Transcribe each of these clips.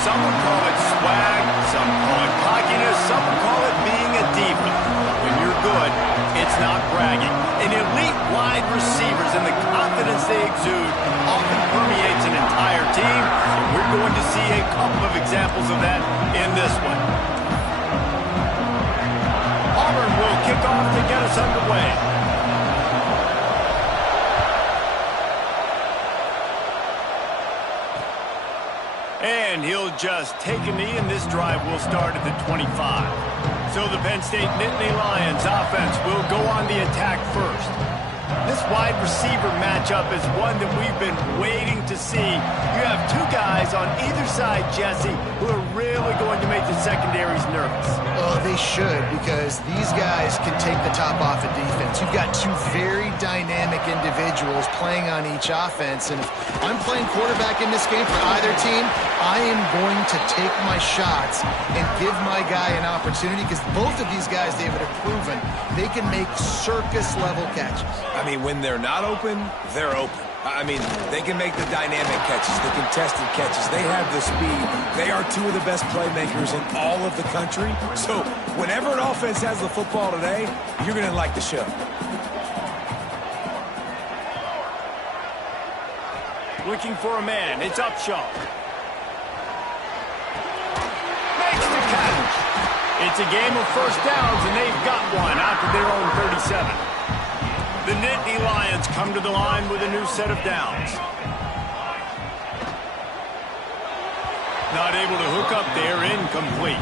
Some would call it swag, some call it cockiness, some would call it being a diva. When you're good, it's not bragging. And elite wide receivers and the confidence they exude often permeates an entire team. And we're going to see a couple of examples of that in this one. Auburn will kick off to get us underway. And he'll just take a knee, and this drive will start at the 25. So the Penn State Nittany Lions offense will go on the attack first. This wide receiver matchup is one that we've been waiting to see. You have two guys on either side, Jesse, who are really going to make the secondaries nervous. Oh, they should, because these guys can take the top off of defense. You've got two very dynamic individuals playing on each offense, and if I'm playing quarterback in this game for either team, I am going to take my shots and give my guy an opportunity, because both of these guys, David, have proven they can make circus-level catches. I mean, when they're not open, they're open. I mean, they can make the dynamic catches, the contested catches. They have the speed. They are two of the best playmakers in all of the country. So whenever an offense has the football today, you're going to like the show. Looking for a man. It's Upshaw. Makes the catch. It's a game of first downs, and they've got one out to their own 37. The Nittany Lions come to the line with a new set of downs. Not able to hook up there, incomplete.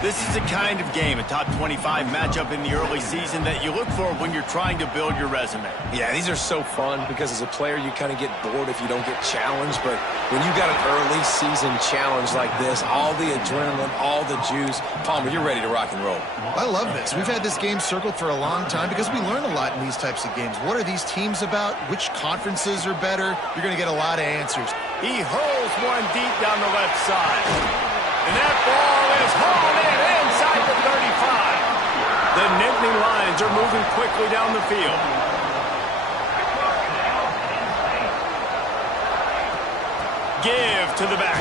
This is the kind of game, a top 25 matchup in the early season, that you look for when you're trying to build your resume. Yeah, these are so fun because as a player you kind of get bored if you don't get challenged, but when you got an early season challenge like this, all the adrenaline, all the juice, Palmer, you're ready to rock and roll. I love this. We've had this game circled for a long time because we learn a lot in these types of games. What are these teams about? Which conferences are better? You're going to get a lot of answers. He hurls one deep down the left side. And that ball is hauled in inside the 35. The Nittany Lions are moving quickly down the field. Give to the back.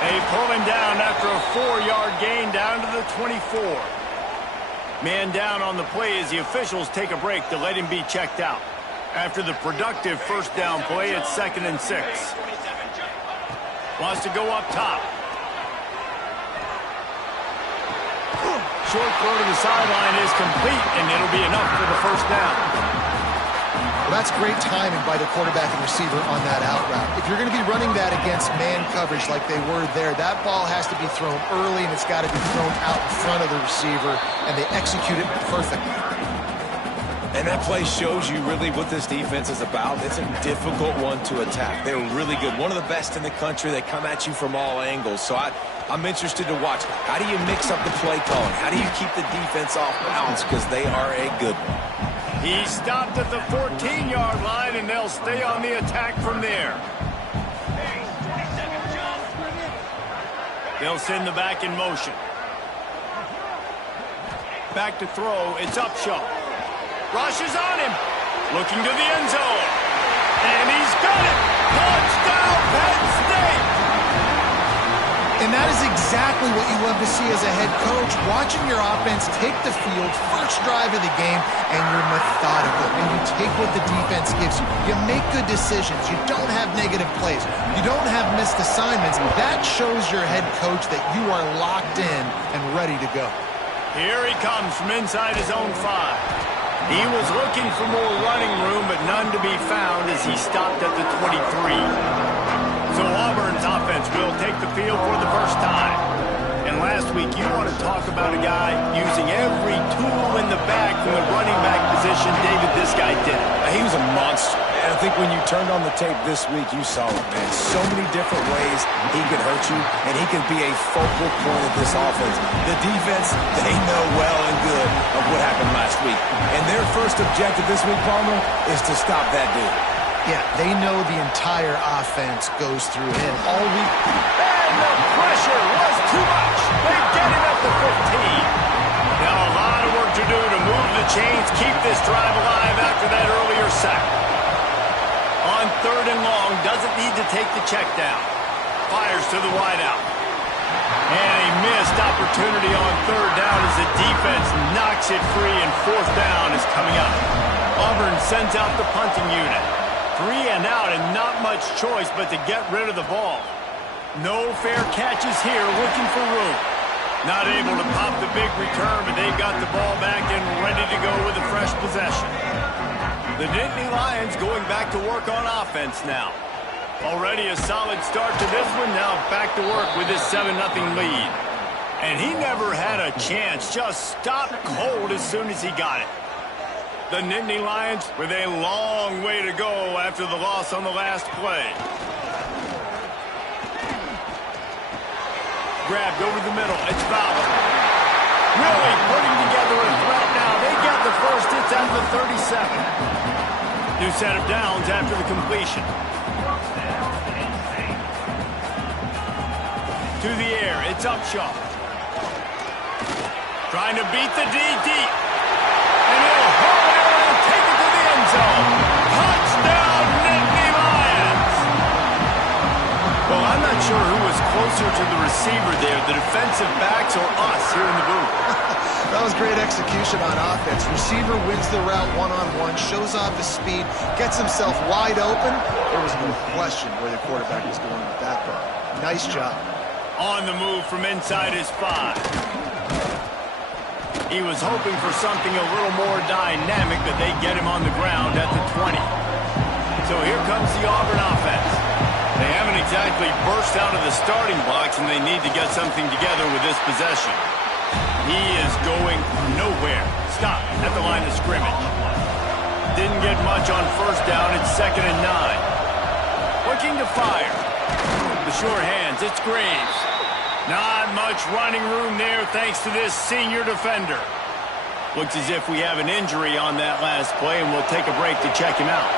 They pull him down after a 4-yard gain down to the 24. Man down on the play as the officials take a break to let him be checked out. After the productive first down play, it's 2nd and 6. Wants to go up top. Short throw to the sideline is complete, and it'll be enough for the first down. Well, that's great timing by the quarterback and receiver on that out route. If you're going to be running that against man coverage like they were there, that ball has to be thrown early, and it's got to be thrown out in front of the receiver, and they execute it perfectly. And that play shows you really what this defense is about. It's a difficult one to attack. They're really good. One of the best in the country. They come at you from all angles. So I'm interested to watch. How do you mix up the play calling? How do you keep the defense off balance? Because they are a good one. He stopped at the 14-yard line, and they'll stay on the attack from there. They'll send the back in motion. Back to throw. It's Upshaw. Rushes on him. Looking to the end zone. And he's got it. Touchdown, Penn State. And that is exactly what you love to see as a head coach. Watching your offense take the field, first drive of the game, and you're methodical. And you take what the defense gives you. You make good decisions. You don't have negative plays. You don't have missed assignments. That shows your head coach that you are locked in and ready to go. Here he comes from inside his own 5. He was looking for more running room, but none to be found as he stopped at the 23. So Auburn's offense will take the field for the first time. And last week, you want to talk about a guy using every tool in the bag from the running back position. David, this guy did it. He was a monster. And I think when you turned on the tape this week, you saw it, man. So many different ways he could hurt you, and he could be a focal point of this offense. The defense, they know well and good of what happened last week. And their first objective this week, Palmer, is to stop that dude. Yeah, they know the entire offense goes through him all week. And the pressure was too much. They get him at the 15. Now a lot of work to do to move the chains, keep this drive alive after that earlier sack. On 3rd and long, doesn't need to take the check down. fires to the wideout. And a missed opportunity on third down as the defense knocks it free, and fourth down is coming up. Auburn sends out the punting unit. 3 and out, and not much choice but to get rid of the ball. No fair catches here, looking for room. Not able to pop the big return, but they've got the ball back and ready to go with a fresh possession. The Nittany Lions going back to work on offense now. Already a solid start to this one, now back to work with his 7-0 lead. And he never had a chance, just stopped cold as soon as he got it. The Nittany Lions with a long way to go after the loss on the last play. Grabbed over the middle, it's Fowler. Really putting together a threat now. They get the first, it's at the 32nd. New set of downs after the completion. To the air, it's Upshaw. Trying to beat the D deep. And he'll hold it and take it to the end zone. Touchdown, Nittany Lions! Well, I'm not sure who was closer to the receiver there, the defensive backs or us here in the booth. That was great execution on offense. Receiver wins the route one-on-one, shows off his speed, gets himself wide open. There was no question where the quarterback was going with that ball. Nice job. On the move from inside his 5. He was hoping for something a little more dynamic, but they get him on the ground at the 20. So here comes the Auburn offense. They haven't exactly burst out of the starting blocks, and they need to get something together with this possession. He is going nowhere. Stop at the line of scrimmage. Didn't get much on first down. It's 2nd and 9. Looking to fire. The sure hands, it's Graves. Not much running room there thanks to this senior defender. Looks as if we have an injury on that last play, and we'll take a break to check him out.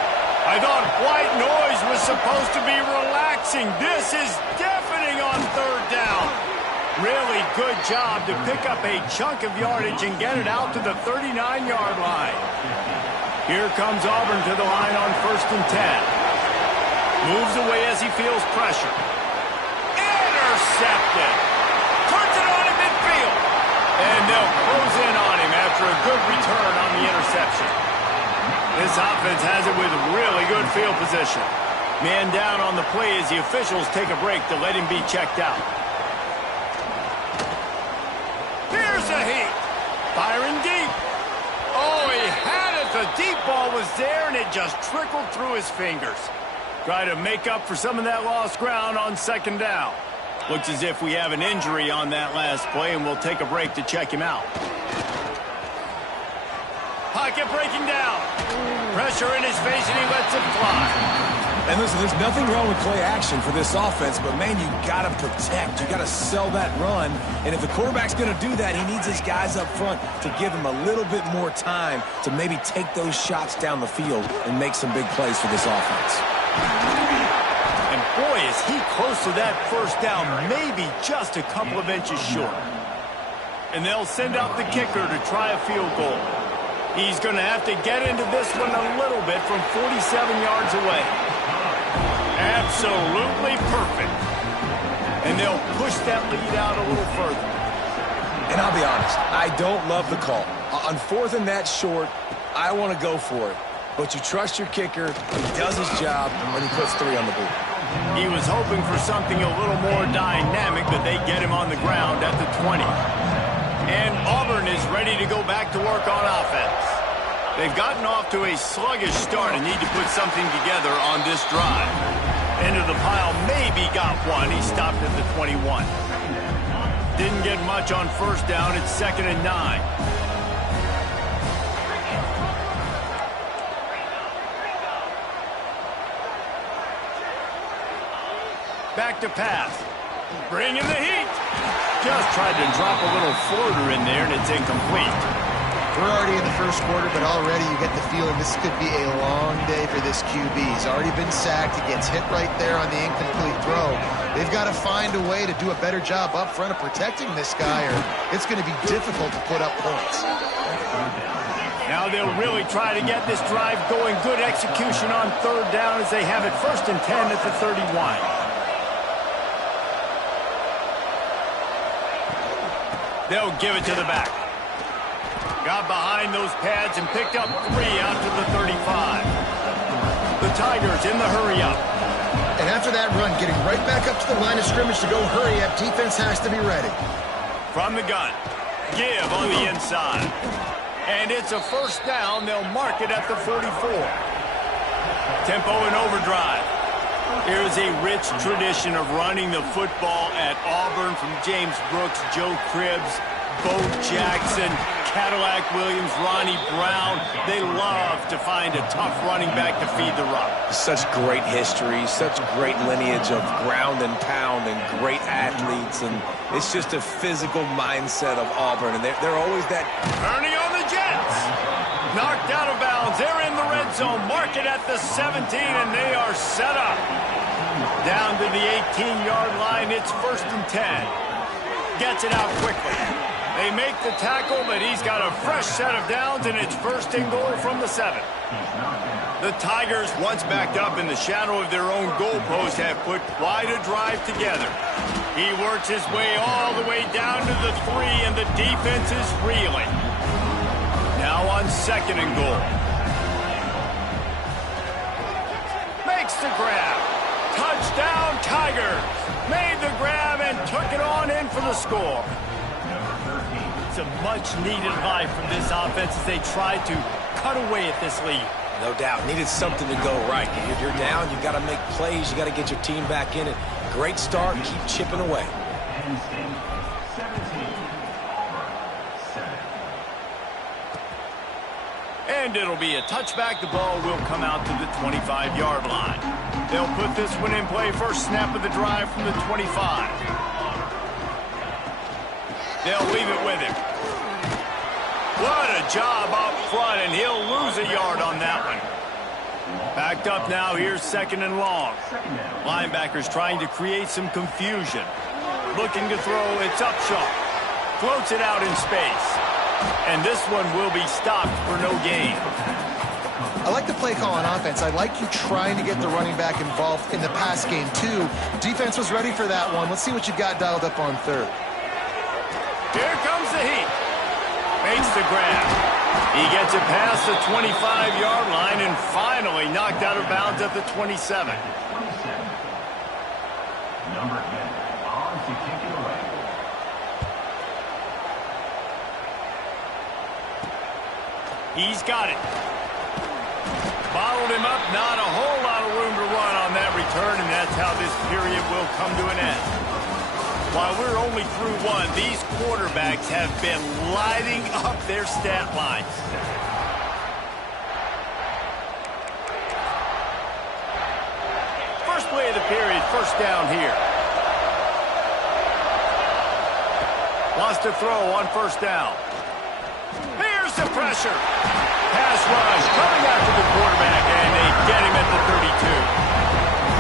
I thought white noise was supposed to be relaxing. This is deafening on third down. Really good job to pick up a chunk of yardage and get it out to the 39-yard line. Here comes Auburn to the line on 1st and 10. Moves away as he feels pressure. Intercepted. Turns it on in midfield. And they'll close in on him after a good return on the interception. This offense has it with really good field position. Man down on the play as the officials take a break to let him be checked out. Here's a heat. Firing deep. Oh, he had it. The deep ball was there, and it just trickled through his fingers. Try to make up for some of that lost ground on 2nd down. Looks as if we have an injury on that last play, and we'll take a break to check him out. Pocket breaking down. Pressure in his face, and he lets it fly. And listen, there's nothing wrong with play action for this offense, but, man, you got to protect. You got to sell that run. And if the quarterback's going to do that, he needs his guys up front to give him a little bit more time to maybe take those shots down the field and make some big plays for this offense. And boy, is he close to that first down, maybe just a couple of inches short. And they'll send out the kicker to try a field goal. He's going to have to get into this one a little bit from 47 yards away. Absolutely perfect. And they'll push that lead out a little further. And I'll be honest, I don't love the call. On 4th and that short, I want to go for it. But you trust your kicker, he does his job, and he puts 3 on the board. He was hoping for something a little more dynamic, but they get him on the ground at the 20. And Auburn is ready to go back to work on offense. They've gotten off to a sluggish start and need to put something together on this drive. Into the pile, maybe got one. He stopped at the 21. Didn't get much on first down. It's 2nd and 9. Back to pass. Bringing the heat. Just tried to drop a little floater in there, and it's incomplete. We're already in the first quarter, but already you get the feeling this could be a long day for this QB. He's already been sacked. He gets hit right there on the incomplete throw. They've got to find a way to do a better job up front of protecting this guy, or it's going to be difficult to put up points. Now they'll really try to get this drive going. Good execution on third down as they have it 1st and 10 at the 31. They'll give it to the back. Got behind those pads and picked up 3 out to the 35. The Tigers in the hurry-up. And after that run, getting right back up to the line of scrimmage to go hurry up, defense has to be ready. From the gun. Give on the inside. And it's a first down. They'll mark it at the 44. Tempo and overdrive. Here's a rich tradition of running the football at Auburn from James Brooks, Joe Cribbs, Bo Jackson, Cadillac Williams, Ronnie Brown. They love to find a tough running back to feed the run. Such great history, such great lineage of ground and pound and great athletes. And it's just a physical mindset of Auburn. And they're always that. Turning on the Jets. Knocked out of bounds. They're in the red zone. Mark it at the 17, and they are set up. Down to the 18-yard line. It's 1st and 10. Gets it out quickly. They make the tackle, but he's got a fresh set of downs, and it's 1st and goal from the 7. The Tigers, once backed up in the shadow of their own goalpost, have put quite a drive together. He works his way all the way down to the 3, and the defense is reeling. Now on 2nd and goal. Makes the grab. Touchdown, Tigers. Made the grab and took it on in for the score. It's a much-needed life from this offense as they try to cut away at this lead. No doubt. Needed something to go right. If you're down, you've got to make plays. You've got to get your team back in it. Great start. Keep chipping away. And it'll be a touchback. The ball will come out to the 25-yard line. They'll put this one in play. First snap of the drive from the 25. They'll leave it with him. What a job up front, and he'll lose a yard on that one. Backed up now. Here's 2nd and long. Linebackers trying to create some confusion. Looking to throw. It's Upshaw. Floats it out in space. And this one will be stopped for no gain. I like the play call on offense. I like you trying to get the running back involved in the pass game, too. Defense was ready for that one. Let's see what you've got dialed up on 3rd. Here comes the heat. Makes the grab. He gets it past the 25-yard line and finally knocked out of bounds at the 27. Number 10 on to kick it away. He's got it. Bottled him up. Not a whole lot of room to run on that return, and that's how this period will come to an end. While we're only through one, these quarterbacks have been lighting up their stat lines. First play of the period, first down here. Wants to throw on first down. Here's the pressure. Pass rush coming after the quarterback, and they get him at the 32.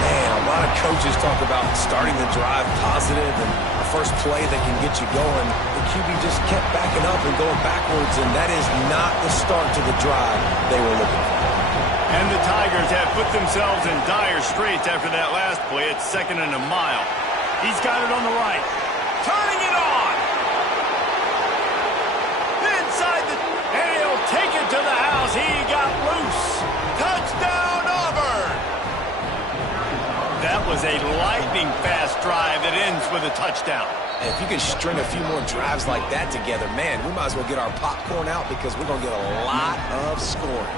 Man, a lot of coaches talk about starting the drive positive and the first play that can get you going. The QB just kept backing up and going backwards, and that is not the start to the drive they were looking for. And the Tigers have put themselves in dire straits after that last play. It's 2nd and a mile. He's got it on the right. Turning it on. Inside the... And he'll take it to the house. He got loose. Touchdown, Auburn. That was a lightning-fast drive that ends with a touchdown. And if you can string a few more drives like that together, man, we might as well get our popcorn out because we're going to get a lot of scoring.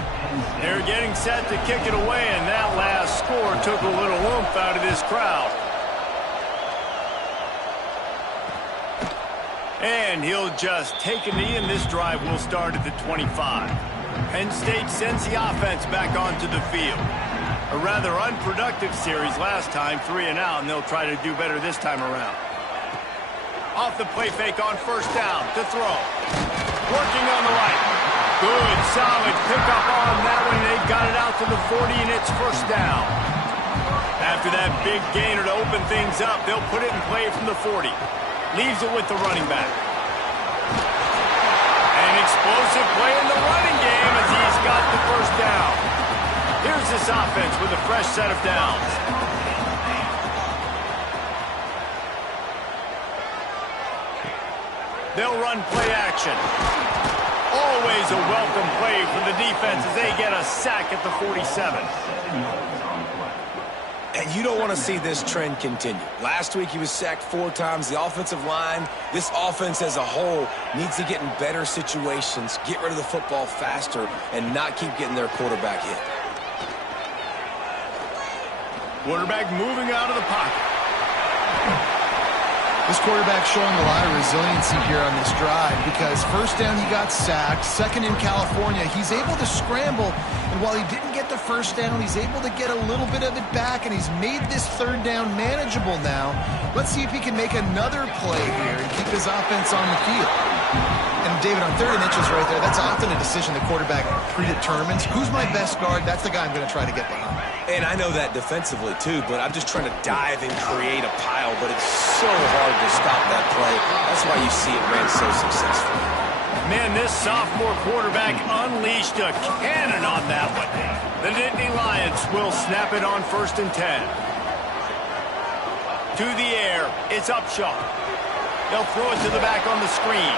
They're getting set to kick it away, and that last score took a little oomph out of this crowd. And he'll just take a knee, and this drive will start at the 25. Penn State sends the offense back onto the field. A rather unproductive series last time, 3 and out, and they'll try to do better this time around. Off the play fake on first down to throw. Working on the right. Good, solid pickup on that one. They've got it out to the 40, and it's first down. After that big gainer to open things up, they'll put it in play from the 40. Leaves it with the running back. An explosive play in the running game as he's got the first down. Here's this offense with a fresh set of downs. They'll run play action. Always a welcome play for the defense as they get a sack at the 47. And you don't want to see this trend continue. Last week he was sacked 4 times. The offensive line, this offense as a whole, needs to get in better situations, get rid of the football faster, and not keep getting their quarterback hit. Quarterback moving out of the pocket. This quarterback showing a lot of resiliency here on this drive because first down he got sacked, second in California, he's able to scramble, and while he didn't get the first down, he's able to get a little bit of it back, and he's made this third down manageable now. Let's see if he can make another play here and keep his offense on the field. And David, on 3rd and inches right there, that's often a decision the quarterback predetermines. Who's my best guard? That's the guy I'm going to try to get behind. And I know that defensively, too, but I'm just trying to dive and create a pile, but it's so hard to stop that play. That's why you see it ran so successful. Man, this sophomore quarterback unleashed a cannon on that one. The Nittany Lions will snap it on 1st and 10. To the air, it's Upshaw. They'll throw it to the back on the screen.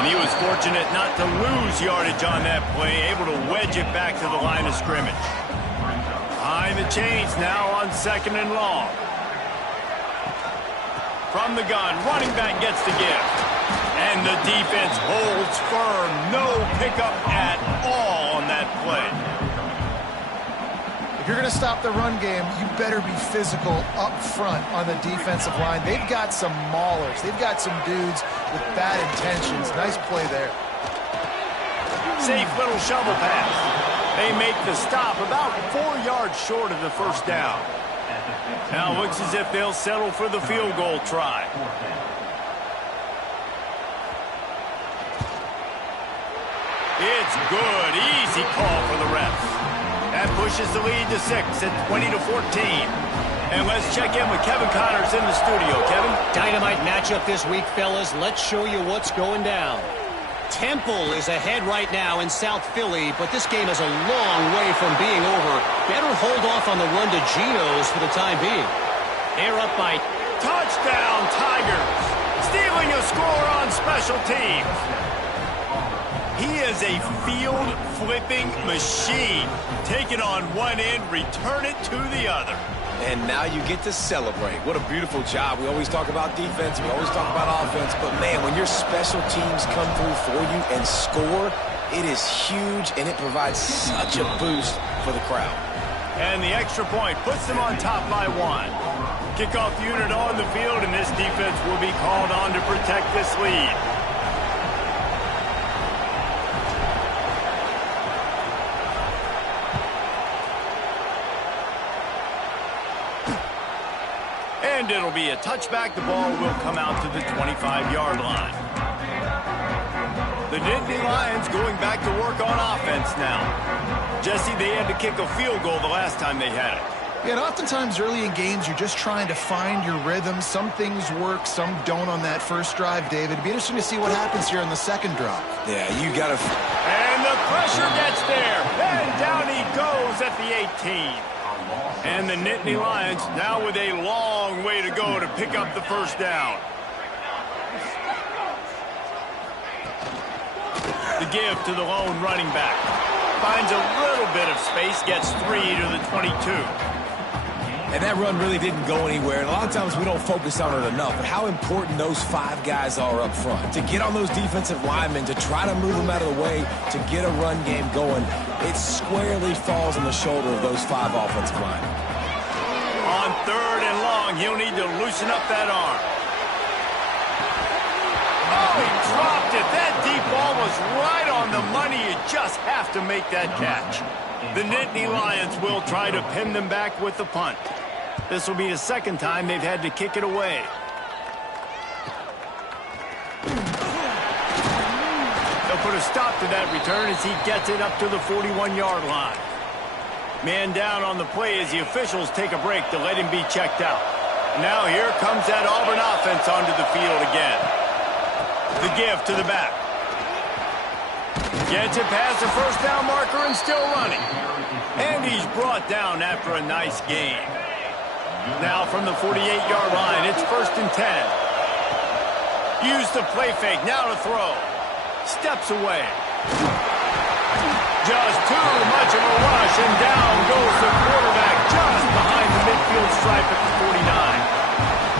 And he was fortunate not to lose yardage on that play, able to wedge it back to the line of scrimmage. Behind the chains now on 2nd and long. From the gun, running back gets the gift. And the defense holds firm. No pickup at all on that play. If you're going to stop the run game, you better be physical up front on the defensive line. They've got some maulers. They've got some dudes with bad intentions. Nice play there. Safe little shovel pass. They make the stop about 4 yards short of the first down. Now looks as if they'll settle for the field goal try. It's good. Easy call for the refs. That pushes the lead to 6 at 20-14. And let's check in with Kevin Connors in the studio. Kevin? Dynamite matchup this week, fellas. Let's show you what's going down. Temple is ahead right now in South Philly, but this game is a long way from being over. Better hold off on the run to Geno's for the time being. They're up by touchdown, Tigers. Stealing a score on special teams. He is a field-flipping machine. Take it on one end, return it to the other. And now you get to celebrate. What a beautiful job. We always talk about defense. We always talk about offense. But, man, when your special teams come through for you and score, it is huge, and it provides such a boost for the crowd. And the extra point puts them on top by 1. Kickoff unit on the field, and this defense will be called on to protect this lead. And it'll be a touchback. The ball will come out to the 25-yard line. The Nittany Lions going back to work on offense now. Jesse, they had to kick a field goal the last time they had it. Yeah, and oftentimes early in games, you're just trying to find your rhythm. Some things work, some don't on that first drive, David. It'd be interesting to see what happens here on the second drive. Yeah, you got to... And the pressure gets there. And down he goes at the 18. And the Nittany Lions now with a long way to go to pick up the first down. The give to the lone running back. Finds a little bit of space, gets 3 to the 22. And that run really didn't go anywhere. And a lot of times we don't focus on it enough. But how important those 5 guys are up front. To get on those defensive linemen, to try to move them out of the way, to get a run game going, it squarely falls on the shoulder of those 5 offensive linemen. On 3rd and long, he'll need to loosen up that arm. Oh, he dropped it. That deep ball was right on the money. You just have to make that catch. The Nittany Lions will try to pin them back with the punt. This will be the second time they've had to kick it away. They'll put a stop to that return as he gets it up to the 41-yard line. Man down on the play as the officials take a break to let him be checked out. Now here comes that Auburn offense onto the field again. The give to the back. Gets it past the first down marker and still running. And he's brought down after a nice gain. Now from the 48-yard line, it's 1st and 10. Use the play fake, now to throw. Steps away. Just too much of a rush, and down goes the quarterback just behind the midfield stripe at the 49.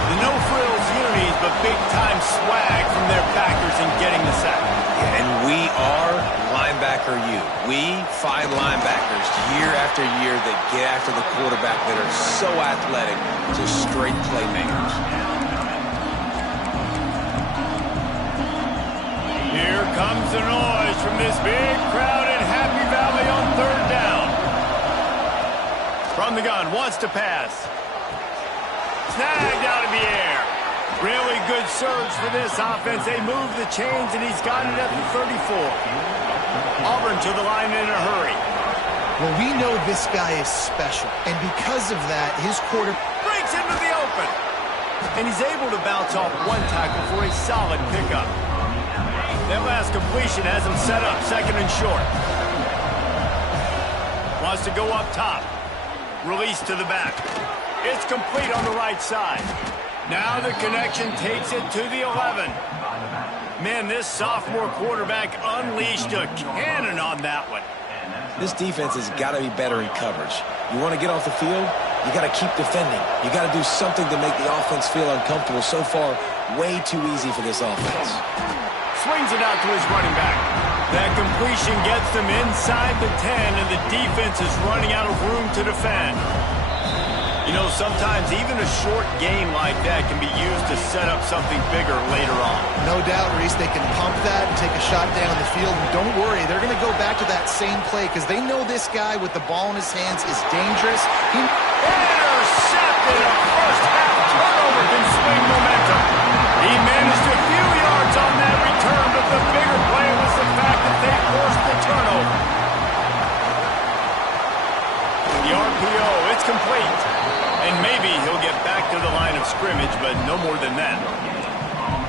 The no-frills unis, but big-time swag from their backers in getting the sack. Yeah, and we are linebacker U. We find linebackers year after year that get after the quarterback that are so athletic, just straight playmakers. Here comes the noise from this big crowd in Happy Valley on third down. From the gun, wants to pass. Snagged out of the air. Really good surge for this offense. They move the chains, and he's got it at the 34. Auburn to the line in a hurry. Well, we know this guy is special, and because of that, his quarter Breaks into the open. And he's able to bounce off one tackle for a solid pickup. That last completion has him set up second and short. Wants to go up top. Release to the back. It's complete on the right side. Now the connection takes it to the 11. Man, this sophomore quarterback unleashed a cannon on that one. This defense has got to be better in coverage. You want to get off the field, you got to keep defending. You got to do something to make the offense feel uncomfortable. So far, way too easy for this offense. Swings it out to his running back. That completion gets them inside the 10, and the defense is running out of room to defend. You know, sometimes even a short game like that can be used to set up something bigger later on. No doubt, Reese, they can pump that and take a shot down the field. And don't worry, they're going to go back to that same play because they know this guy with the ball in his hands is dangerous. Intercepted! A first-half turnover can swing momentum. He managed a few yards on that return, but the bigger play was the fact that they forced the turnover. The RPO, it's complete. And maybe he'll get back to the line of scrimmage, but no more than that.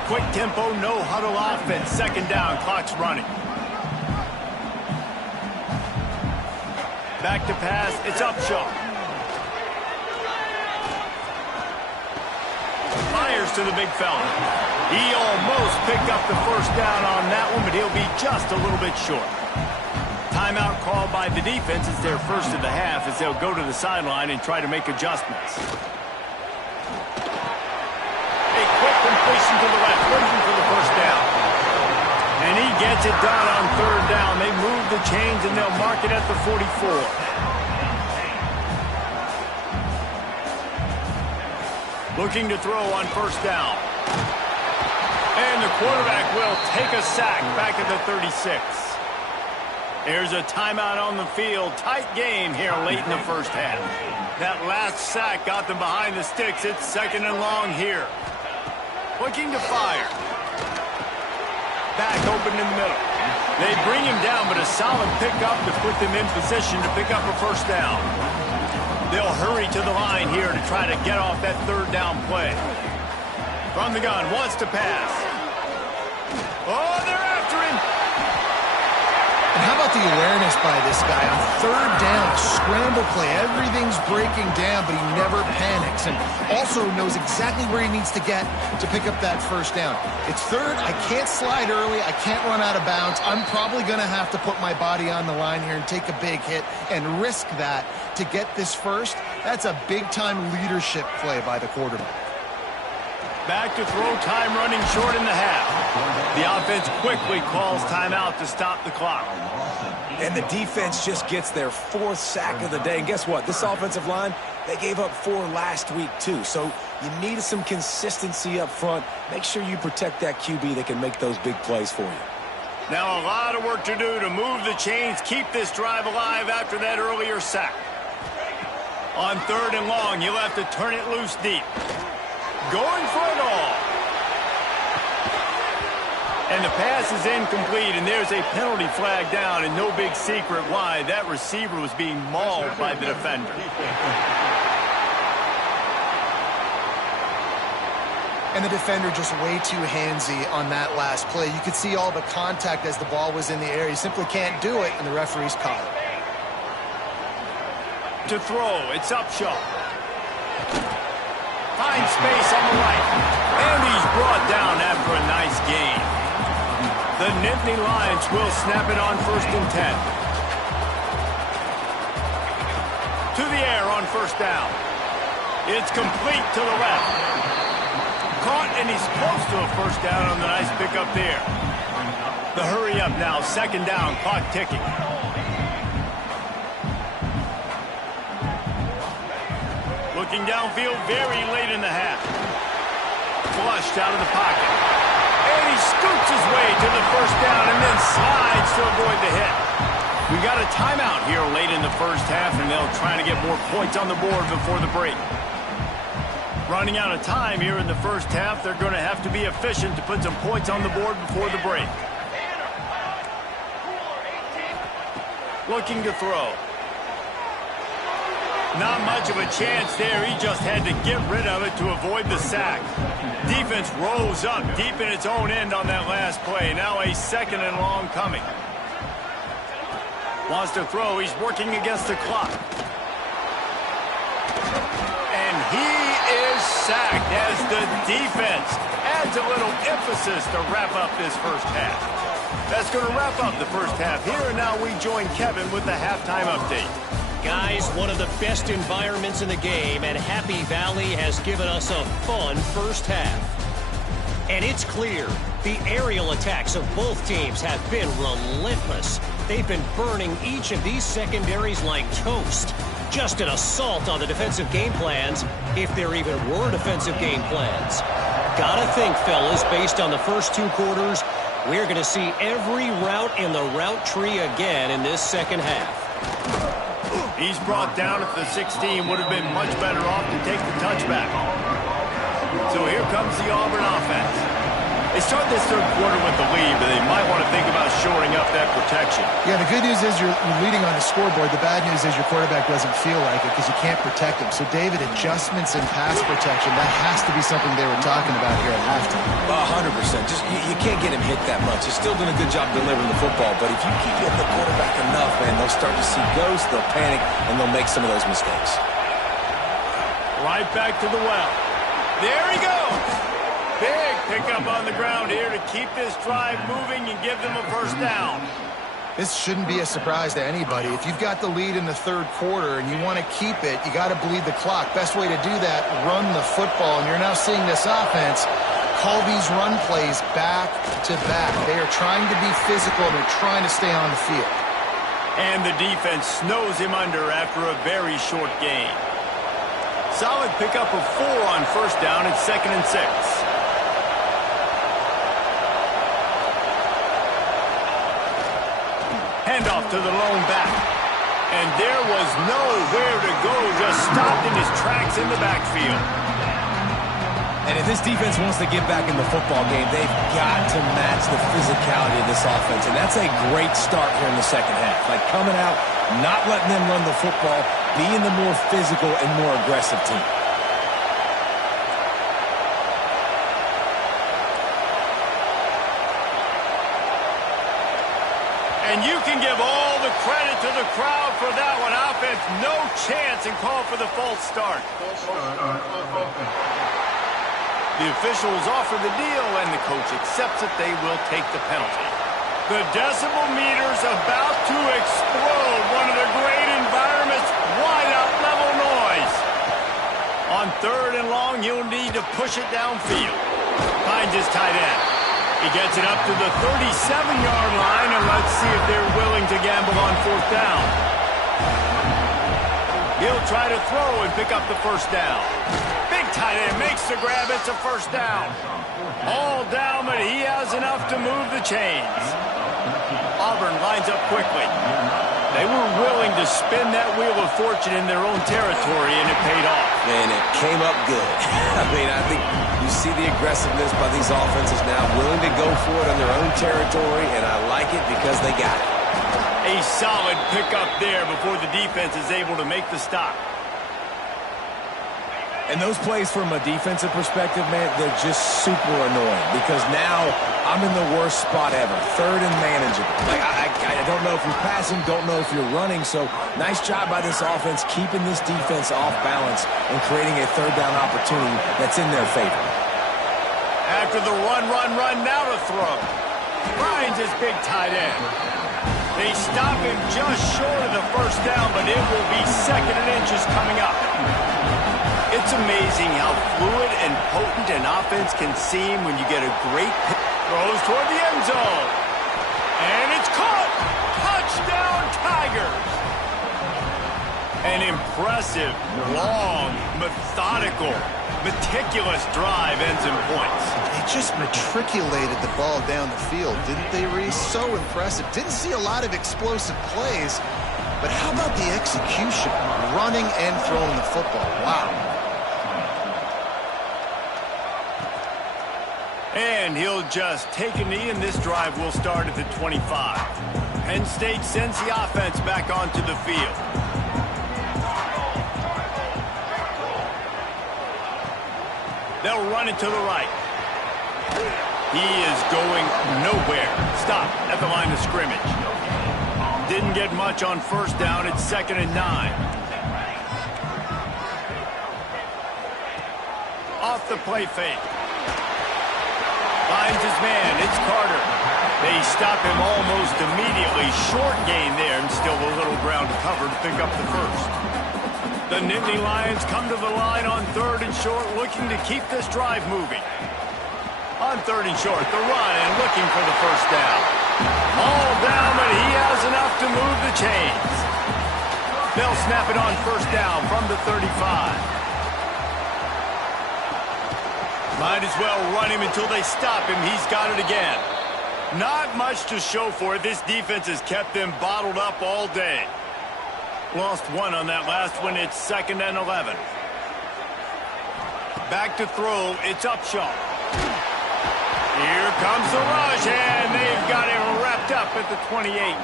Quick tempo, no huddle offense. Second down, clock's running. Back to pass, it's Upshaw. Fires to the big fella. He almost picked up the first down on that one, but he'll be just a little bit short. Timeout called by the defense. It's their first of the half as they'll go to the sideline and try to make adjustments. A quick completion to the left, looking for the first down. And he gets it done on third down. They move the chains and they'll mark it at the 44. Looking to throw on first down. And the quarterback will take a sack back at the 36. There's a timeout on the field. Tight game here late in the first half. That last sack got them behind the sticks. It's second and long here. Looking to fire. Back open in the middle. They bring him down, but a solid pickup to put them in position to pick up a first down. They'll hurry to the line here to try to get off that third down play. From the gun, wants to pass. Oh, they're after him. And how about the awareness by this guy on third down, scramble play, everything's breaking down, but he never panics and also knows exactly where he needs to get to pick up that first down. It's third, I can't slide early, I can't run out of bounds. I'm probably going to have to put my body on the line here and take a big hit and risk that to get this first. That's a big-time leadership play by the quarterback. Back to throw time running short in the half. The offense quickly calls timeout to stop the clock. And the defense just gets their fourth sack of the day. And guess what? This offensive line, they gave up 4 last week too. So you need some consistency up front. Make sure you protect that QB that can make those big plays for you. Now a lot of work to do to move the chains, keep this drive alive after that earlier sack. On third and long, you'll have to turn it loose deep. Going for it all. And the pass is incomplete, and there's a penalty flag down, and no big secret why. That receiver was being mauled by the defender. And the defender just way too handsy on that last play. You could see all the contact as the ball was in the air. He simply can't do it, and the referee's caught it. To throw, it's Upshaw. finds space on the right. And he's brought down after a nice gain. The Nittany Lions will snap it on 1st and 10. To the air on 1st down. It's complete to the left. Caught, and he's close to a 1st down on the nice pickup there. The hurry up now, 2nd down, clock ticking. Looking downfield very late in the half. Flushed out of the pocket. And he scoots his way to the 1st down and then slides to avoid the hit. We got a timeout here late in the 1st half, and they'll try to get more points on the board before the break. Running out of time here in the 1st half, they're going to have to be efficient to put some points on the board before the break. Looking to throw. Not much of a chance there. He just had to get rid of it to avoid the sack. Defense rose up deep in its own end on that last play. Now a 2nd and long coming. Wants to throw. He's working against the clock. And he is sacked as the defense adds a little emphasis to wrap up this 1st half. That's going to wrap up the 1st half here, and now we join Kevin with the halftime update. Guys, one of the best environments in the game, and Happy Valley has given us a fun 1st half. And it's clear, the aerial attacks of both teams have been relentless. They've been burning each of these secondaries like toast. Just an assault on the defensive game plans, if there even were defensive game plans. Gotta think, fellas, based on the first 2 quarters, we're going to see every route in the route tree again in this 2nd half. He's brought down at the 16. Would have been much better off to take the touchback. So here comes the Auburn offense. They start this 3rd quarter with the lead, but they might want to think about shoring up that protection. Yeah, the good news is you're leading on the scoreboard. The bad news is your quarterback doesn't feel like it because you can't protect him. So, David, adjustments in pass protection, that has to be something they were talking about here at halftime. 100%. Just you can't get him hit that much. He's still doing a good job delivering the football, but if you keep hitting the quarterback enough, man, they'll start to see ghosts, they'll panic, and they'll make some of those mistakes. Right back to the well. There he goes. Big pickup on the ground here to keep this drive moving and give them a 1st down. This shouldn't be a surprise to anybody. If you've got the lead in the 3rd quarter and you want to keep it, you got to bleed the clock. Best way to do that, run the football. And you're now seeing this offense call these run plays back to back. They are trying to be physical. They're trying to stay on the field. And the defense snows him under after a very short gain. Solid pickup of 4 on 1st down. It's 2nd and 6. Handoff to the lone back. And there was nowhere to go, just stopped in his tracks in the backfield. And if this defense wants to get back in the football game, they've got to match the physicality of this offense. And that's a great start here in the 2nd half. Like coming out, not letting them run the football, being the more physical and more aggressive team. And you can give all the credit to the crowd for that one. Offense, no chance, and call for the false start. The officials offer the deal, and the coach accepts it. They will take the penalty. The decibel meter's about to explode. One of the great environments, wide out level noise. On 3rd and long, he'll need to push it downfield. Finds his tight end. He gets it up to the 37-yard line, and let's see if they're willing to gamble on 4th down. He'll try to throw and pick up the 1st down. Big tight end makes the grab. It's a 1st down. All down, but he has enough to move the chains. Auburn lines up quickly. They were willing to spin that wheel of fortune in their own territory, and it paid off. And it came up good. I mean, I think you see the aggressiveness by these offenses now, willing to go for it on their own territory, and I like it because they got it. A solid pickup there before the defense is able to make the stop. And those plays from a defensive perspective, man, they're just super annoying because now I'm in the worst spot ever, third and manageable. Like, I don't know if you're passing, don't know if you're running, so nice job by this offense keeping this defense off balance and creating a third down opportunity that's in their favor. After the run, now to throw. Finds his big tight end. They stop him just short of the first down, but it will be second and inches coming up. It's amazing how fluid and potent an offense can seem when you get a great pick. Throws toward the end zone. And it's caught. Touchdown, Tigers. An impressive, long, methodical, meticulous drive ends in points. They just matriculated the ball down the field, didn't they, Reese? So impressive. Didn't see a lot of explosive plays, but how about the execution? Running and throwing the football. Wow. And he'll just take a knee, and this drive will start at the 25. Penn State sends the offense back onto the field. They'll run it to the right. He is going nowhere. Stop at the line of scrimmage. Didn't get much on first down. It's 2nd and 9. Off the play fake. Finds his man. It's Carter. They stop him almost immediately. Short gain there, and still a little ground to cover to pick up the first. The Nittany Lions come to the line on 3rd and short, looking to keep this drive moving. On 3rd and short, the run, and looking for the first down. All down, but he has enough to move the chains. They'll snap it on first down from the 35. Might as well run him until they stop him. He's got it again. Not much to show for it. This defense has kept them bottled up all day. Lost one on that last one. It's 2nd and 11. Back to throw. It's Upshaw. Here comes the rush, and they've got him wrapped up at the 28.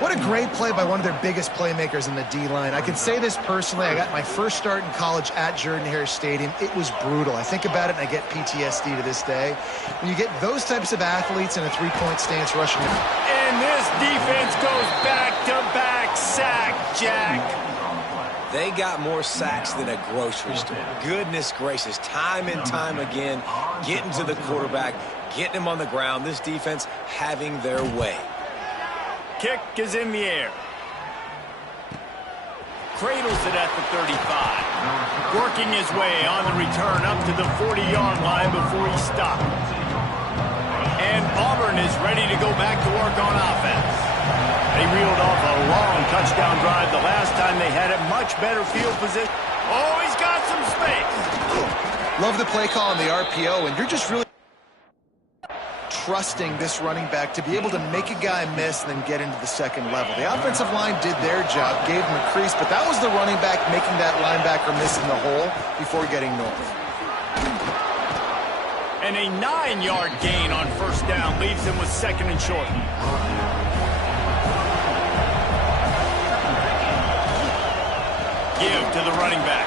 What a great play by one of their biggest playmakers in the D-line. I can say this personally. I got my first start in college at Jordan-Hare Stadium. It was brutal. I think about it, and I get PTSD to this day. When you get those types of athletes in a three-point stance rushing them. And this defense goes back-to-back sack, Jack. They got more sacks than a grocery store. Goodness gracious, time and time again, getting to the quarterback, getting him on the ground. This defense having their way. Kick is in the air. Cradles it at the 35. Working his way on the return up to the 40-yard line before he stopped. And Auburn is ready to go back to work on offense. They reeled off a long touchdown drive the last time they had it. Much better field position. Oh, he's got some space. Love the play call on the RPO, and you're just really trusting this running back to be able to make a guy miss and then get into the second level. The offensive line did their job, gave him a crease, but that was the running back making that linebacker miss in the hole before getting north. And a 9-yard gain on first down leaves him with 2nd and short. Give to the running back.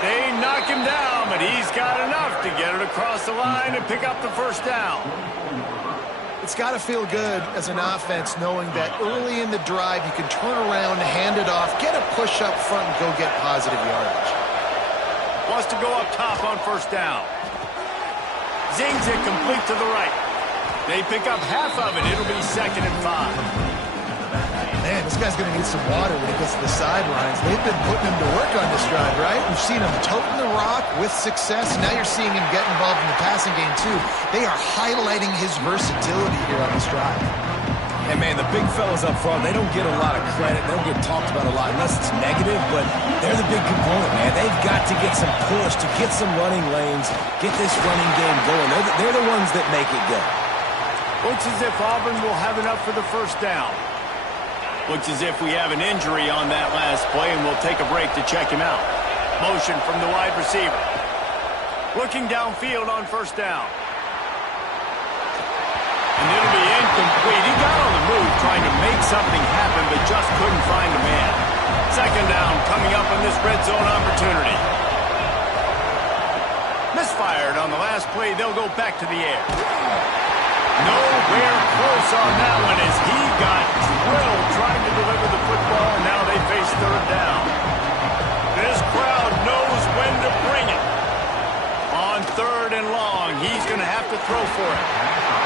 They knock him down, but he's got enough to get it across the line and pick up the first down. It's got to feel good as an offense knowing that early in the drive you can turn around, hand it off, get a push up front, and go get positive yardage. Wants to go up top on first down. Zings it complete to the right. They pick up half of it. It'll be 2nd and 5. Man, this guy's going to need some water when he gets to the sidelines. They've been putting him to work on this drive, right? We've seen him toting the rock with success. Now you're seeing him get involved in the passing game, too. They are highlighting his versatility here on this drive. And, man, the big fellas up front, they don't get a lot of credit. They don't get talked about a lot unless it's negative, but they're the big component, man. They've got to get some push, to get some running lanes, get this running game going. They're the ones that make it go. Looks as if Auburn will have enough for the first down. Looks as if we have an injury on that last play, and we'll take a break to check him out. Motion from the wide receiver. Looking downfield on first down. And it'll be incomplete. He got on the move trying to make something happen, but just couldn't find a man. Second down coming up on this red zone opportunity. Misfired on the last play. They'll go back to the air. Nowhere close on that one as he got drilled trying to deliver the football, and now they face third down. This crowd knows when to bring it. On third and long, he's going to have to throw for it.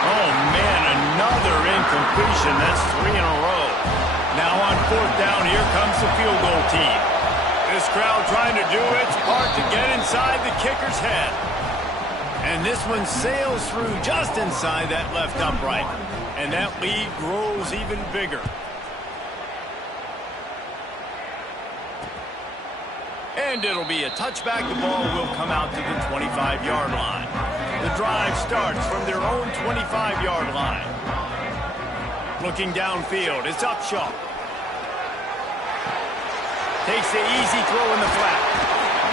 Oh, man, another incompletion. That's 3 in a row. Now on fourth down, here comes the field goal team. This crowd trying to do its part to get inside the kicker's head. And this one sails through just inside that left upright. And that lead grows even bigger. And it'll be a touchback. The ball will come out to the 25-yard line. The drive starts from their own 25-yard line. Looking downfield, it's Upshaw. Takes the easy throw in the flat.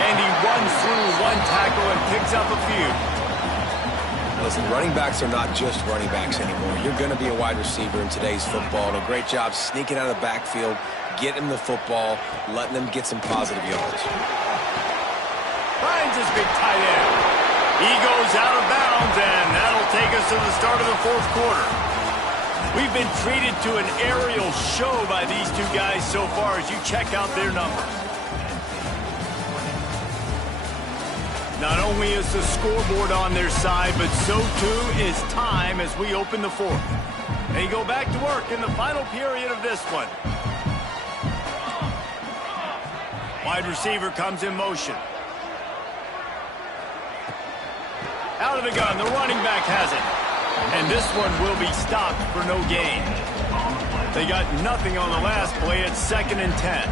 And he runs through one tackle and picks up a few. Listen, running backs are not just running backs anymore. You're going to be a wide receiver in today's football. And a great job sneaking out of the backfield, getting the football, letting them get some positive yards. Finds his big tight end. He goes out of bounds, and that'll take us to the start of the fourth quarter. We've been treated to an aerial show by these two guys so far as you check out their numbers. Not only is the scoreboard on their side, but so too is time as we open the fourth. They go back to work in the final period of this one. Wide receiver comes in motion. Out of the gun, the running back has it. And this one will be stopped for no gain. They got nothing on the last play. It's 2nd and 10.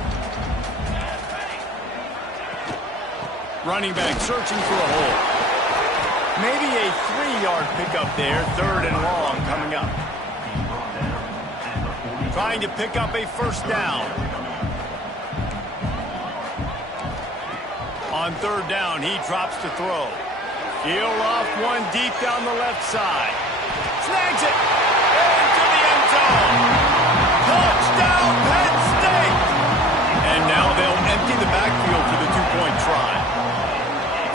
Running back searching for a hole. Maybe a 3-yard pickup there. 3rd and long coming up. Trying to pick up a first down. On 3rd down, he drops to throw. Heel off one deep down the left side. Snags it. Into the end zone. Touchdown, Penn State. And now they'll empty the backfield for the 2-point try.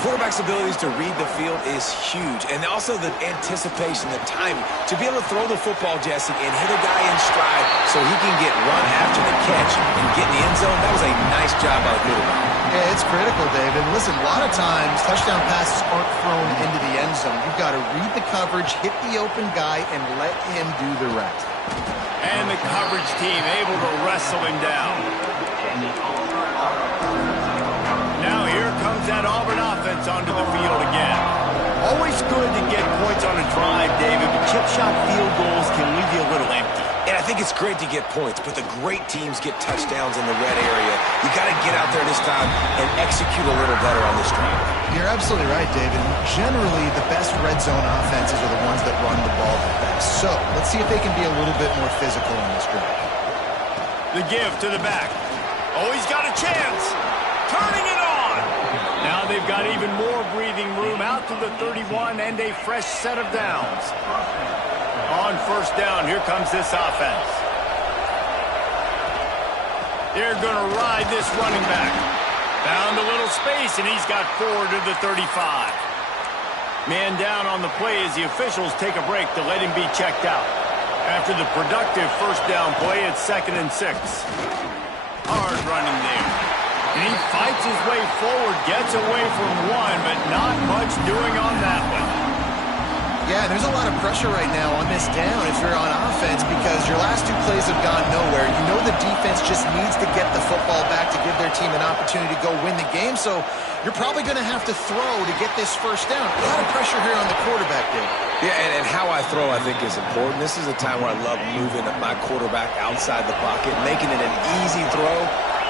Quarterback's abilities to read the field is huge, and also the anticipation, the timing. To be able to throw the football, Jesse, and hit a guy in stride so he can get run after the catch and get in the end zone, that was a nice job by the quarterback. Yeah, it's critical, David. Listen, a lot of times touchdown passes aren't thrown into the end zone. You've got to read the coverage, hit the open guy, and let him do the rest. And the coverage team able to wrestle him down. Now here comes that Auburn offense onto the field again. Always good to get points on a drive, David, but chip shot field goals can leave you a little empty. And I think it's great to get points, but the great teams get touchdowns in the red area. You got to get out there this time and execute a little better on this drive. You're absolutely right, David. Generally, the best red zone offenses are the ones that run the ball the best. So let's see if they can be a little bit more physical in this drive. The give to the back. Oh, he's got a chance. Turning it on. Now they've got even more breathing room out to the 31 and a fresh set of downs. On first down, here comes this offense. They're going to ride this running back. Found a little space, and he's got 4 to the 35. Man down on the play as the officials take a break to let him be checked out. After the productive first down play, it's 2nd and 6. Hard running there. And he fights his way forward, gets away from one, but not much doing on that one. Yeah, there's a lot of pressure right now on this down if you're on offense because your last 2 plays have gone nowhere. You know the defense just needs to get the football back to give their team an opportunity to go win the game, so you're probably going to have to throw to get this first down. A lot of pressure here on the quarterback, Dave. Yeah, and how I throw, I think, is important. This is a time where I love moving my quarterback outside the pocket, making it an easy throw,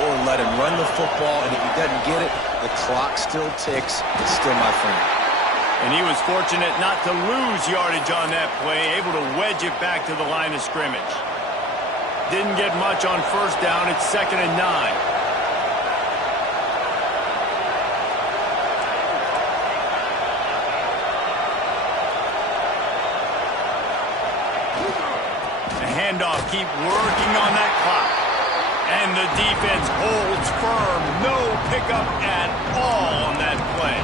or let him run the football, and if he doesn't get it, the clock still ticks. It's still my friend. And he was fortunate not to lose yardage on that play, able to wedge it back to the line of scrimmage. Didn't get much on first down. It's 2nd and 9. The handoff, keep working on that clock. And the defense holds firm. No pickup at all on that play.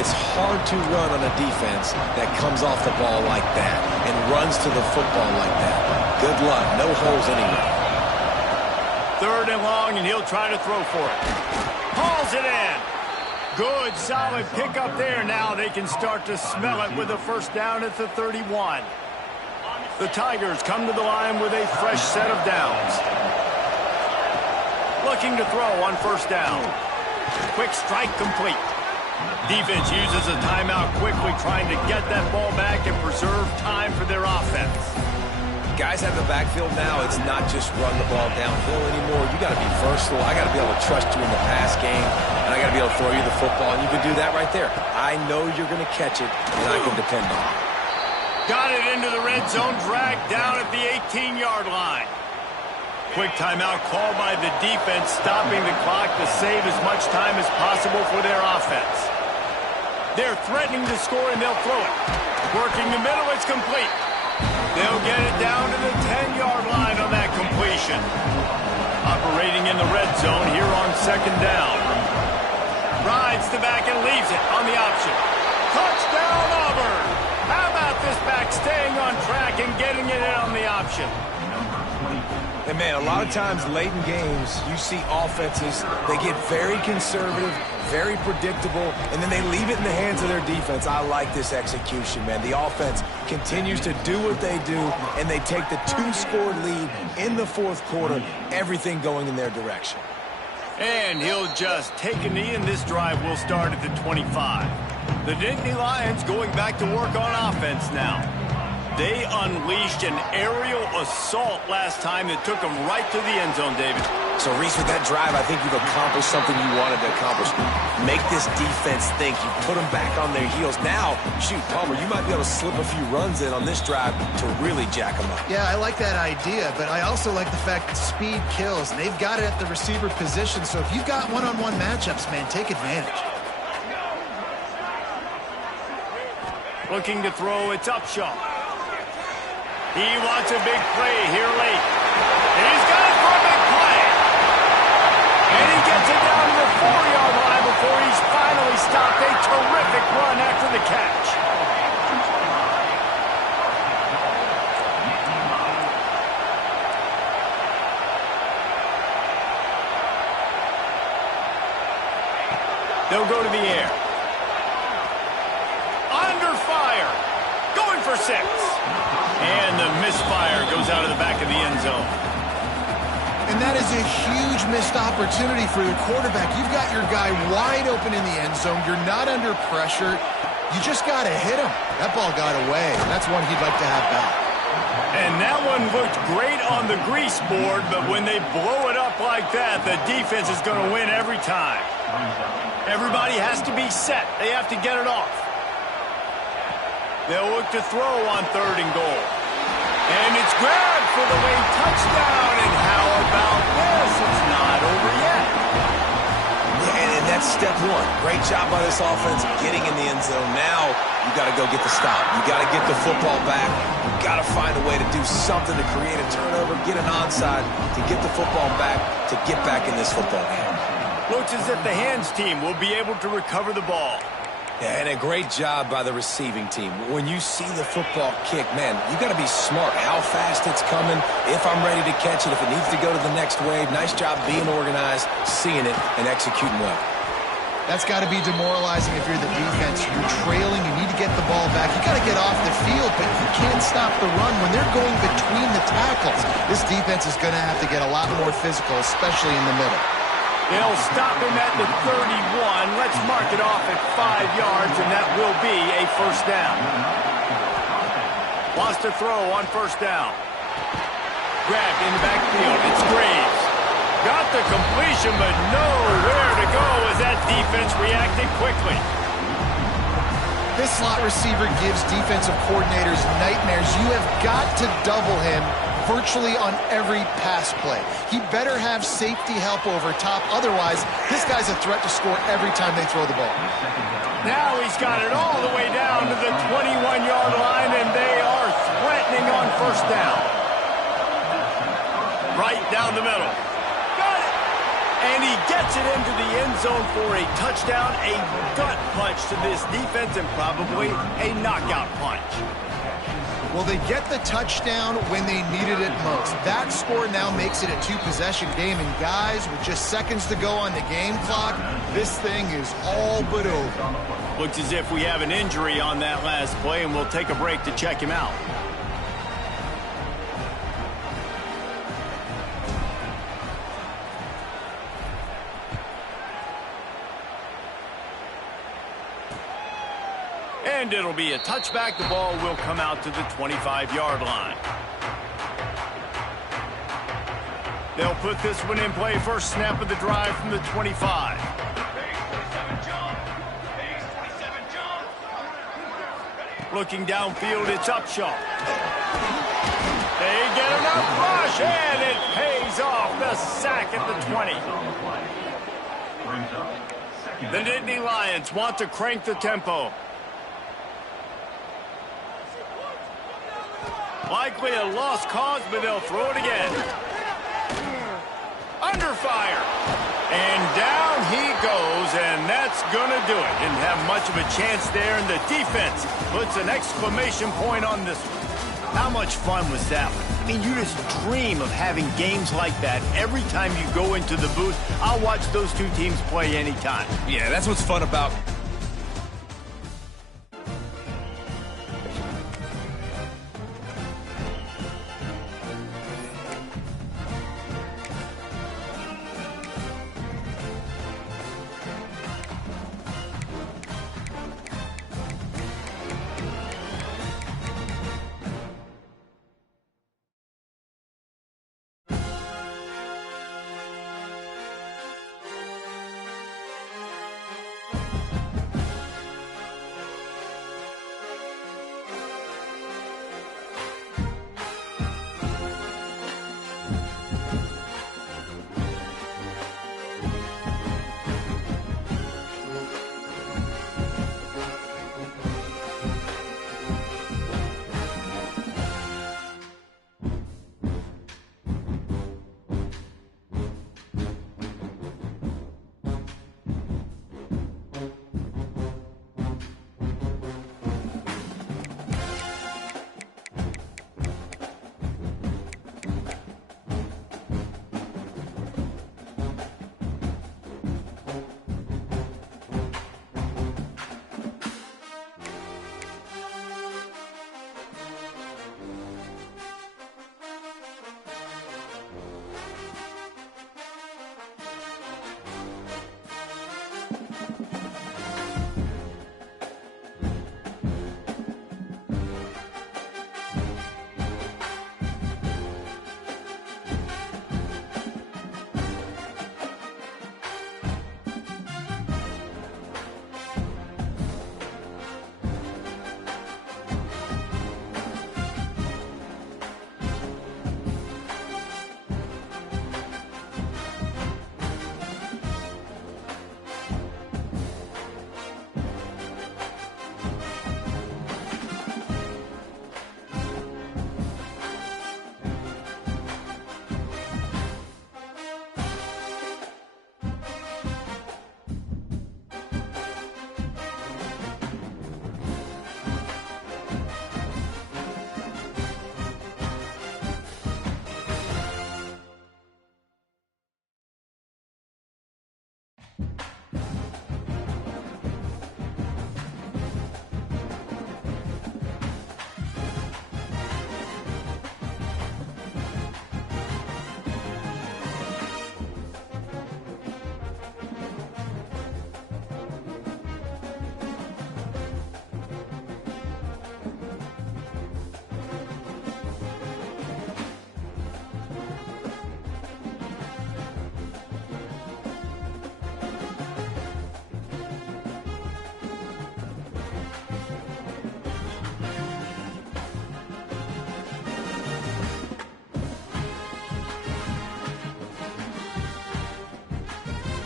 It's hard to run on a defense that comes off the ball like that and runs to the football like that. Good luck. No holes anywhere. 3rd and long, and he'll try to throw for it. Hauls it in. Good, solid pickup there. Now they can start to smell it with a first down at the 31. The Tigers come to the line with a fresh set of downs. Looking to throw on first down. Quick strike complete. Defense uses a timeout quickly, trying to get that ball back and preserve time for their offense. Guys have the backfield now. It's not just run the ball downhill anymore. You got to be versatile. I got to be able to trust you in the pass game, and I got to be able to throw you the football, and you can do that right there. I know you're going to catch it, and I can depend on it. Got it into the red zone, dragged down at the 18-yard line. Quick timeout called by the defense, stopping the clock to save as much time as possible for their offense. They're threatening to score, and they'll throw it. Working the middle, it's complete. They'll get it down to the 10-yard line on that completion. Operating in the red zone here on 2nd down. Rides the back and leaves it on the option. Touchdown, Auburn! How about this back staying on track and getting it in on the option? And, man, a lot of times late in games, you see offenses, they get very conservative, very predictable, and then they leave it in the hands of their defense. I like this execution, man. The offense continues to do what they do, and they take the 2-score lead in the 4th quarter, everything going in their direction. And he'll just take a knee, and this drive will start at the 25. The Nittany Lions going back to work on offense now. They unleashed an aerial assault last time that took them right to the end zone, David. So, Reese, with that drive, I think you've accomplished something you wanted to accomplish. Make this defense think. You put them back on their heels. Now, shoot, Palmer, you might be able to slip a few runs in on this drive to really jack them up. Yeah, I like that idea, but I also like the fact that speed kills, and they've got it at the receiver position. So if you've got one-on-one matchups, man, take advantage. Looking to throw, it's Upshaw. He wants a big play here late. He's got it for a big play. And he gets it down to the 4-yard line before he's finally stopped. A terrific run after the catch. They'll go to the air. Under fire. Going for 6. And the misfire goes out of the back of the end zone. And that is a huge missed opportunity for your quarterback. You've got your guy wide open in the end zone. You're not under pressure. You just got to hit him. That ball got away. That's one he'd like to have back. And that one looked great on the grease board, but when they blow it up like that, the defense is going to win every time. Everybody has to be set. They have to get it off. They'll look to throw on 3rd and goal. And it's grabbed for the late touchdown. And how about this? It's not over yet. And that's step 1. Great job by this offense getting in the end zone. Now you got to go get the stop. You got to get the football back. You got to find a way to do something to create a turnover, get an onside, to get the football back, to get back in this football game. Looks as if the hands team will be able to recover the ball. Yeah, and a great job by the receiving team. When you see the football kick, man, you got to be smart how fast it's coming, if I'm ready to catch it, if it needs to go to the next wave. Nice job being organized, seeing it, and executing well. That's got to be demoralizing if you're the defense. You're trailing. You need to get the ball back. You got to get off the field, but you can't stop the run when they're going between the tackles. This defense is going to have to get a lot more physical, especially in the middle. They'll stop him at the 31. Let's mark it off at 5 yards, and that will be a first down. Wants to throw on first down. Grabbed in the backfield. It's Graves. Got the completion, but nowhere to go as that defense reacted quickly. This slot receiver gives defensive coordinators nightmares. You have got to double him virtually on every pass play. He better have safety help over top. Otherwise, this guy's a threat to score every time they throw the ball. Now he's got it all the way down to the 21-yard line, and they are threatening on first down. right down the middle. Got it! And he gets it into the end zone for a touchdown, a gut punch to this defense, and probably a knockout punch. Well, they get the touchdown when they needed it most. That score now makes it a two-possession game, and guys, with just seconds to go on the game clock, this thing is all but over. Looks as if we have an injury on that last play, and we'll take a break to check him out. And it'll be a touchback. The ball will come out to the 25-yard line. They'll put this one in play. First snap of the drive from the 25. Looking downfield, it's Upshaw. They get enough rush, and it pays off. The sack at the 20. The Nittany Lions want to crank the tempo. Likely a lost cause, but they'll throw it again. Under fire. And down he goes, and that's going to do it. Didn't have much of a chance there, and the defense puts an exclamation point on this one. How much fun was that one? I mean, you just dream of having games like that every time you go into the booth. I'll watch those two teams play anytime. Yeah, that's what's fun about